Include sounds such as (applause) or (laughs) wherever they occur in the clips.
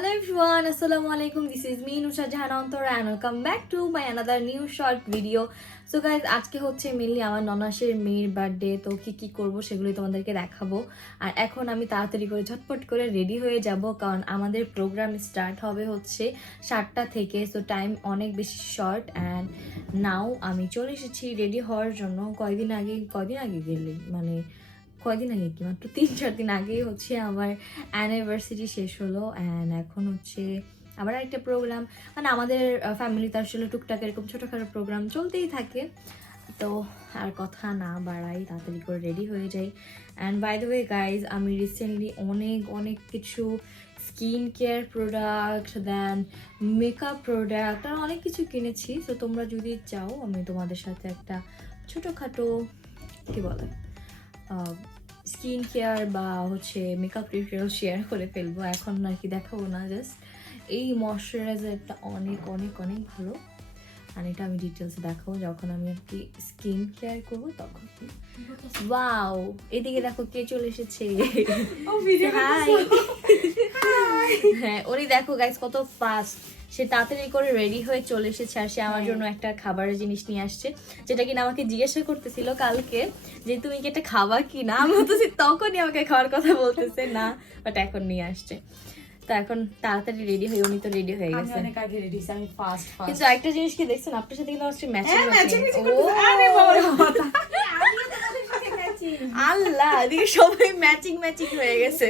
Hello everyone, Assalamu alaikum. This is me Nusha Jahan Antor and welcome back to my another new short video. So guys আজকে হচ্ছে mainly আমার ননাসের মেয়ের birthday তো কি কি করব সেগুলোই তোমাদেরকে দেখাবো আর এখন আমি তাড়াতাড়ি করে ঝটপট করে রেডি হয়ে যাব কারণ আমাদের প্রোগ্রাম স্টার্ট হবে হচ্ছে সাতটা থেকে সো টাইম অনেক বেশি শর্ট অ্যান্ড নাও আমি চলে এসেছি রেডি হওয়ার জন্য কয়দিন আগে কয়দিন আগে গেলে মানে কয়দিন আগে কি মাত্র? তিন, চার দিন আগেই হচ্ছে আমার অ্যানিভার্সারি শেষ হলো অ্যান্ড এখন হচ্ছে আবার একটা প্রোগ্রাম মানে আমাদের ফ্যামিলিতে আসলে টুকটাক এরকম ছোটোখাটো প্রোগ্রাম চলতেই থাকে। তো আর কথা না বাড়াই, তাড়াতাড়ি করে রেডি হয়ে যাই। And by the way guys আমি রিসেন্টলি অনেক অনেক কিছু skin care product then makeup product আর অনেক কিছু কিনেছি। সো তোমরা যদি চাও, আমি তোমাদের সাথে একটা ছোটোখাটো, কী বলে? স্কিন কেয়ার বা হচ্ছে মেকআপ টিউটোরিয়াল শেয়ার করে ফেলব। এখন আর কি দেখাবো না জাস্ট এই ময়শ্চারাইজারটা অনেক অনেক অনেক ভালো। আর এটা আমি ডিটেলসে দেখাবো যখন আমি আর কি স্কিন কেয়ার করব তখন। ওয়াও এদিকে দেখো কে চলে এসেছে। (laughs) হাই হ্যাঁ উনি দেখো গাইস কত ফাস্ট সে তাড়াতাড়ি করে রেডি হয়ে চলে এসেছে আর সে আমার জন্য একটা খাবারের জিনিস নিয়ে আসছে যেটা কিনা আমাকে জিজ্ঞাসা করতেছিল কালকে যে তুমি কি এটা খাবা কি না আমি বলতেছি তখনই আমাকে খাওয়ার কথা বলতেছে। না বাট এখন নিয়ে আসছে। তো এখন তাড়াতাড়ি রেডি হয়ে উনি তো রেডি হয়ে আমি গেছে। অনেক আগে রেডি আমি ফাস্ট ফাস্ট কিন্তু একটা জিনিস কি দেখছেন আপনার সাথে কিন্তু ম্যাচিং ম্যাচিং ম্যাচিং ম্যাচিং আরে বাবা আল্লাহ এদিকে সবাই ম্যাচিং ম্যাচিং হয়ে গেছে।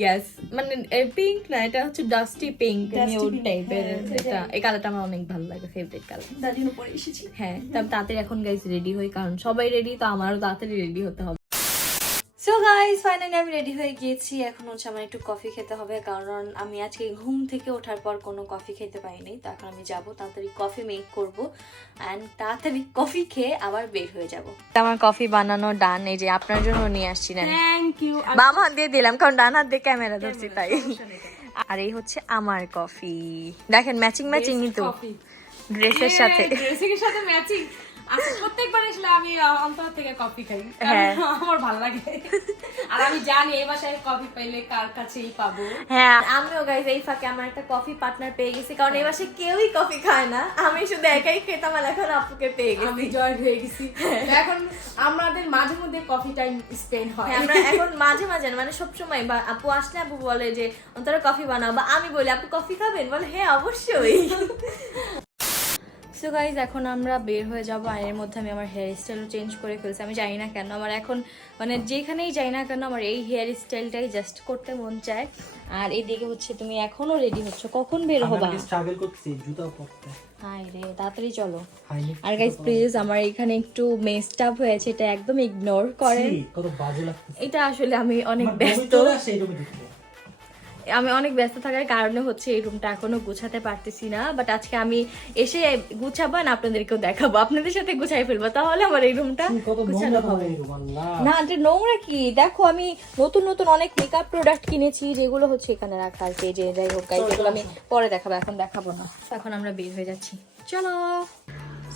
ইয়েস মানে পিঙ্ক না এটা হচ্ছে ডাস্টি পিঙ্ক নিউড টাইপের এটা। এই কালারটা আমার অনেক ভালো লাগে ফেভারিট কালার এসেছি। হ্যাঁ তাড়াতাড়ি এখন রেডি হই কারণ সবাই রেডি তো আমারও তাড়াতাড়ি রেডি হতে হবে। সো গাইজ ফাইনালি আমি রেডি হয়ে গিয়েছি। এখন হচ্ছে আমার একটু কফি খেতে হবে কারণ আমি আজকে ঘুম থেকে ওঠার পর কোনো কফি খেতে পাইনি তো এখন আমি যাব তাড়াতাড়ি কফি মেক করব অ্যান্ড তাড়াতাড়ি কফি খেয়ে আবার বের হয়ে যাব। আমার কফি বানানো ডান এই যে আপনার জন্য নিয়ে আসছি না থ্যাংক ইউ বাম হাত দিয়ে দিলাম কারণ ডান হাত দিয়ে ক্যামেরা ধরছি তাই। আর এই হচ্ছে আমার কফি দেখেন ম্যাচিং ম্যাচিং কিন্তু ড্রেসের সাথে। ড্রেসিং এর সাথে ম্যাচিং আচ্ছা প্রত্যেকবার আসলে আমি অন্তর থেকে কফি খাই হ্যাঁ। আমার ভালো লাগে। আর আমি জানি এই বাসায় কফি পাইলে কার কাছেই পাবো। হ্যাঁ। আমিও গাইজ এই ফাঁকে আমার একটা কফি পার্টনার পেয়ে গেছি কারণ এই মাসে কেউই কফি খায় না। আমি শুধু একাই খেতাম আর এখন আপুকে পেয়ে আমি গেছি জয়েন হয়ে গেছি। এখন আমাদের মাঝে মধ্যে কফি টাইম স্পেন্ড হয়। হ্যাঁ, আমরা এখন মাঝে মাঝে মানে সবসময় বা আপু আসলে আপু বলে যে অন্তরা কফি বানাও বা আমি বলি আপু কফি খাবেন? বলে হ্যাঁ অবশ্যই। সো গাইজ এখন আমরা বের হয়ে যাব। আর এর মধ্যে আমি আমার হেয়ার স্টাইলও চেঞ্জ করে ফেলছি। আমি জানি না কেন আমার এখন মানে যেখানেই যাই না কেন আমার এই হেয়ার স্টাইলটাই জাস্ট করতে মন চায়। আর এইদিকে হচ্ছে তুমি এখনও রেডি হচ্ছ? কখন বের হবা? স্ট্রাগল করতেছি জুতা পরতে। হাই রে তাড়াতাড়ি চলো। আর গাইজ প্লিজ আমার এখানে একটু মেস্ট আপ হয়েছে এটা একদম ইগনোর করেন। এটা আসলে আমি অনেক ব্যস্ত। আমি অনেক ব্যস্ত থাকার কারণে হচ্ছে এই রুমটা এখনও গুছাতে পারতেছি না বাট আজকে আমি এসে গুছাবো না আপনাদেরকেও দেখাবো। আপনাদের সাথে গুছাই ফেলব। তাহলে আমার এই রুমটা গুছানো হবে না এটা নোংরা কি? দেখো আমি নতুন নতুন অনেক মেকআপ প্রোডাক্ট কিনেছি যেগুলো হচ্ছে এখানে রাখা আছে যে যাই হোক গাইজ এগুলো আমি পরে দেখাবো এখন দেখাবো না। এখন আমরা বের হয়ে যাচ্ছি। চলো।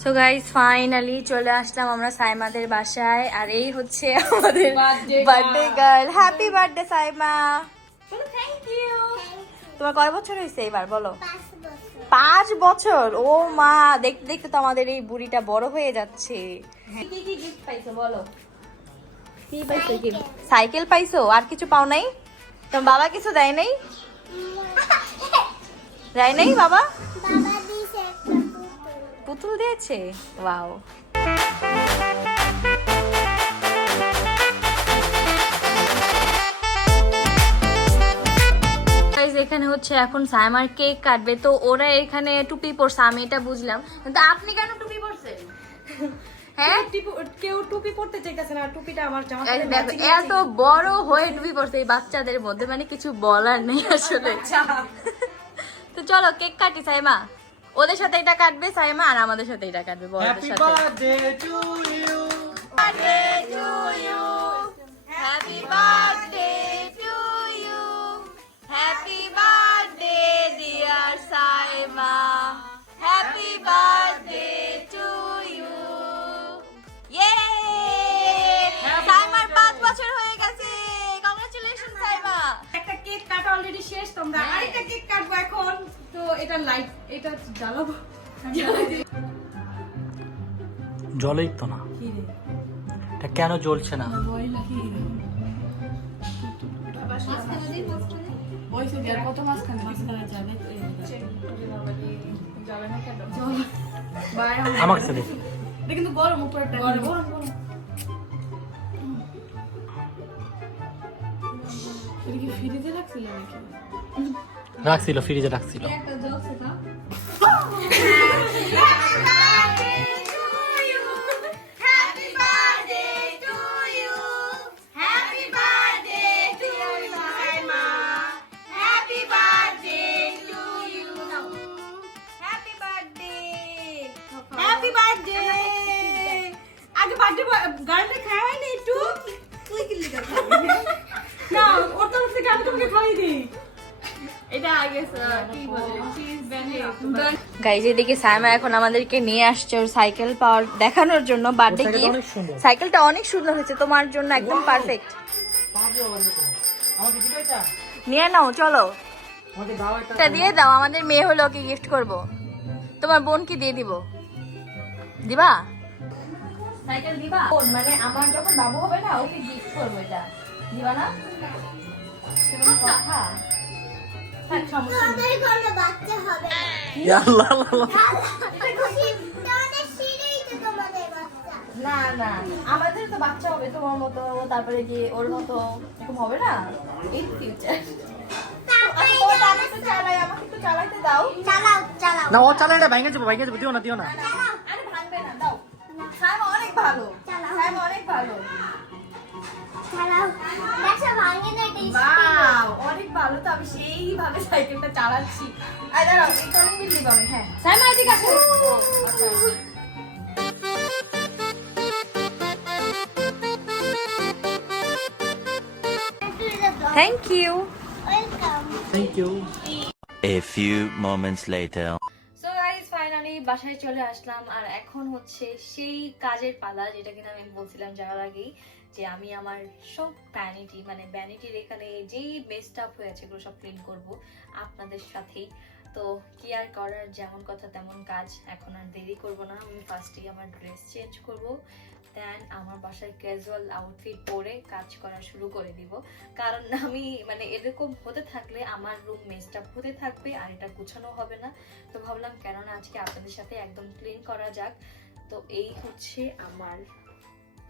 সো গাইজ ফাইনালি চলে আসলাম আমরা সাইমাদের বাসায় আর এই হচ্ছে আমাদের birthday girl happy birthday Saima. Thank you তোমার কয় বছর হয়েছে এবার বলো? পাঁচ বছর। ও মা দেখতে দেখতে তো আমাদের এই বুড়িটা বড় হয়ে যাচ্ছে। কি কি গিফট পাইছো বলো? কি পাইছো কি সাইকেল পাইছো? আর কিছু পাও নাই? তোমার বাবা কিছু দেয় নাই? (laughs) দেয় নাই বাবা? পুতুল দিয়েছে? ওয়াও। এখানে হচ্ছে এখন সাইমার কেক কাটবে। তো ওরা এখানে টুপি পরছে আমি এটা বুঝলাম। কিন্তু আপনি কেন টুপি পরছেন? হ্যাঁ? কেউ টুপি পড়তে চাইতেছে না টুপিটা আমার জামা এই সাথে দেখো, matching এত বড় হয়ে টুপি পরছে এই বাচ্চাদের মধ্যে মানে কিছু বলার নেই আসলে। আচ্ছা। তো চলো কেক কাটি সাইমা। ওদের সাথে এটা কাটবে সাইমা আর আমাদের সাথে এটা কাটবে বড়দের হ্যাপি সাথে। Birthday to you birthday to এটা লাইট এটা জ্বালাবো। জলেই তো না। এটা কেন জ্বলছে না? আমাকে সাথে কিন্তু গরম উপরটা গরম গরম। গরম এটা কি ফ্রিজে রাখছিল নাকি? রাখছিল ফ্রিজে রাখছিল। (laughs) (laughs) গাইজ এদিকে সাইমা এখন আমাদেরকে নিয়ে আসছে ওর সাইকেল পাওয়ার দেখানোর জন্য বার্থডে সাইকেলটা গিফট সাইকেলটা অনেক সুন্দর। হয়েছে তোমার জন্য একদম পারফেক্ট নিয়ে নাও চলো। এটা দিয়ে দাও আমাদের মেয়ে হলো ওকে গিফট করব। তোমার বোনকে দিয়ে দিব। দিবা? সাইকেল দিবা? মানে আমার যখন বাবু হবে না ওকে গিফট করব এটা। দিবা না? কথা। না। না না আমাদের তো বাচ্চা। হবে তোমার মতো তারপরে কি ওর মতো এরকম হবে না? ইন ফিউচার তারপরে আমি চালাই আমাকে একটু চালাইতে দাও। চালাও, চালাও, না ও চালে এটা ভেঙে যাব ভেঙে যাব দিও না দিও না। ভাঙবে না দাও। অনেক ভালো। অনেক ভালো। অনেক ভালো তো আমি সেইভাবে সাইকেলটা চালাচ্ছি আই দাঁড়াও এটা আমি মিল দিব আমি হ্যাঁ সাইমা এদিকে আসো আচ্ছা। Thank you Welcome. Thank you A few moments later. বাসায় চলে আসলাম আর এখন হচ্ছে সেই কাজের পালা যেটা কিনা আমি বলছিলাম যাওয়ার আগেই, যে আমি আমার সব ভ্যানিটি মানে ভ্যানিটির এখানে যেই মেস্ট আপ হয়েছে এগুলো সব ক্লিন করব আপনাদের সাথেই। তো কি আর করার? যেমন কথা তেমন কাজ। এখন আর দেরি করব না। আমি ফার্স্টেই আমার ড্রেস চেঞ্জ করব। দেন আমার বাসায় ক্যাজুয়াল আউটফিট পরে কাজ করা শুরু করে দিব। কারণ আমি মানে এরকম হতে থাকলে আমার রুম মেস্ট হতে থাকবে আর এটা গুছানো হবে না। তো ভাবলাম কেননা আজকে আপনাদের সাথে একদম ক্লিন করা যাক। তো এই হচ্ছে আমার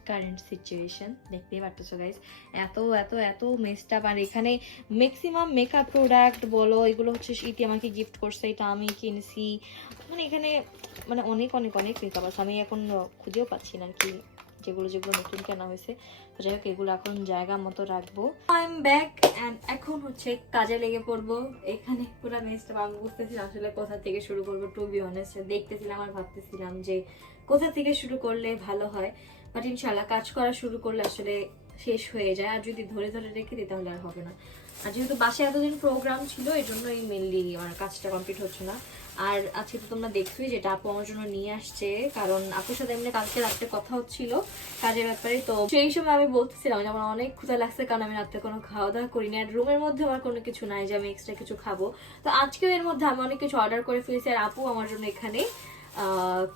কারেন্ট সিচুয়েশন দেখতেই পারতেছো গাইজ এত এত এত মেস্ট আর এখানে ম্যাক্সিমাম মেকআপ প্রোডাক্ট বলো, এগুলো হচ্ছে ইতি আমাকে গিফট করছে, এটা আমি কিনছি। মানে এখানে মানে অনেক অনেক অনেক মেকআপ আছে। আমি এখন খুঁজেও পাচ্ছি না কি, যেগুলো যেগুলো নতুন কেনা হয়েছে। তো যাই হোক, এগুলো এখন জায়গা মতো রাখব। আই এম ব্যাক অ্যান্ড এখন হচ্ছে কাজে লেগে পড়ব। এখানে পুরো মেসটা আমি বুঝতেছিলাম আসলে কোথা থেকে শুরু করব টু বি অনেস্ট দেখতেছিলাম আর ভাবতেছিলাম যে কোথা থেকে শুরু করলে ভালো হয়। বাট ইনশাল্লাহ কাজ করা শুরু করলে আসলে শেষ হয়ে যায়। আর যদি ধরে ধরে রেখে দিই তাহলে আর হবে না। আর যেহেতু বাসায় এতদিন প্রোগ্রাম ছিল এই জন্যই মেনলি আমার কাজটা কমপ্লিট হচ্ছে না। আর আজকে তো তোমরা দেখছোই যেটা আপু আমার জন্য নিয়ে আসছে। কারণ আপুর সাথে এমনি কালকে রাত্রে কথা হচ্ছিল কাজের ব্যাপারে। তো সেই সময় আমি বলতেছিলাম যে আমার অনেক ক্ষুধা লাগছে কারণ আমি রাত্রে কোনো খাওয়া দাওয়া করিনি। আর রুমের মধ্যে আমার কোনো কিছু নাই যে আমি এক্সট্রা কিছু খাব। তো আজকেও এর মধ্যে আমি অনেক কিছু অর্ডার করে ফেলেছি আর আপু আমার জন্য এখানে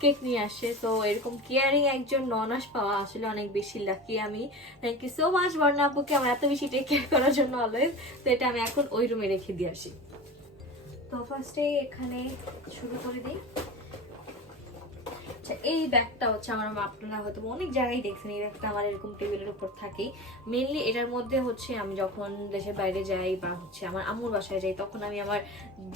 কেক নিয়ে আসে। তো এরকম কেয়ারিং একজন ননাস পাওয়া আসলে অনেক বেশি লাকি আমি। থ্যাংক ইউ সো মাচ বর্ণা আপুকে আমার এত বেশি টেক কেয়ার করার জন্য অলওয়েজ তো এটা আমি এখন ওই রুমে রেখে দিয়ে আসি। তো ফার্স্টে এখানে শুরু করে দিই। আচ্ছা এই ব্যাগটা হচ্ছে আমার আপনারা হয়তো অনেক জায়গায় দেখছেন, এই ব্যাগটা আমার এরকম টেবিলের উপর থাকে। মেনলি এটার মধ্যে হচ্ছে আমি যখন দেশের বাইরে যাই বা হচ্ছে আমার আম্মুর বাসায় যাই, তখন আমি আমার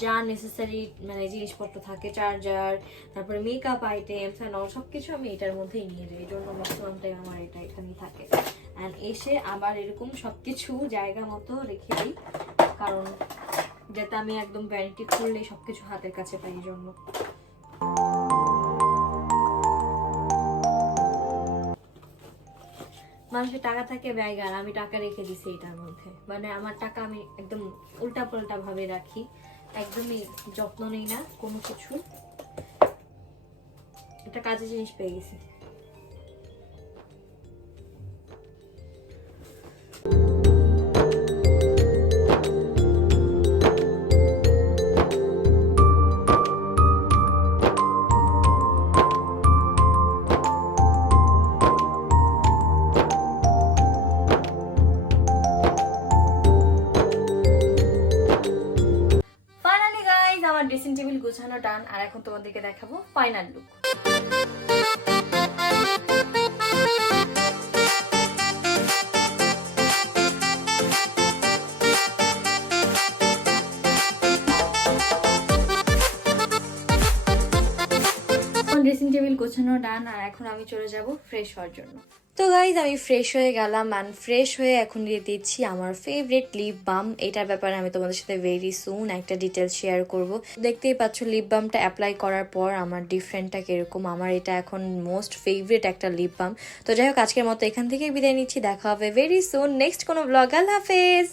যা নেসেসারি মানে জিনিসপত্র থাকে চার্জার তারপরে মেকআপ আইটেমস অ্যান্ড অল সব কিছু আমি এটার মধ্যেই নিয়ে যাই। এই জন্য ম্যাক্সিমাম টাইম আমার এটা এখানেই থাকে। অ্যান্ড এসে আবার এরকম সব কিছু জায়গা মতো রেখে দিই, কারণ যাতে আমি একদম ভ্যানিটি খুললেই সব কিছু হাতের কাছে পাই এই জন্য। মানুষের টাকা থাকে ব্যয়গার আমি টাকা রেখে দিছি এটার মধ্যে। মানে আমার টাকা আমি একদম উল্টা পাল্টা ভাবে রাখি। একদমই যত্ন নেই না কোনো কিছু একটা কাজের জিনিস পেয়ে গেছি। ড্রেসিং টেবিল গোছানো ডান আর এখন তোমাদেরকে দেখাবো ফাইনাল লুক ড্রেসিং টেবিল গোছানো ডান আর এখন আমি চলে যাব ফ্রেশ হওয়ার জন্য। তো গাইজ আমি ফ্রেশ হয়ে গেলাম অ্যান্ড ফ্রেশ হয়ে এখন দিয়ে দিচ্ছি আমার ফেভারিট লিপ বাম এটার ব্যাপারে আমি তোমাদের সাথে ভেরি সুন একটা ডিটেল শেয়ার করব। দেখতেই পাচ্ছ লিপ বামটা অ্যাপ্লাই করার পর আমার ডিফারেন্টটা কীরকম। আমার এটা এখন মোস্ট ফেভারিট একটা লিপ বাম তো যাই হোক, আজকের মতো এখান থেকে বিদায় নিচ্ছি। দেখা হবে ভেরি সুন নেক্সট কোনো ব্লগ আল্লাহ হাফেজ।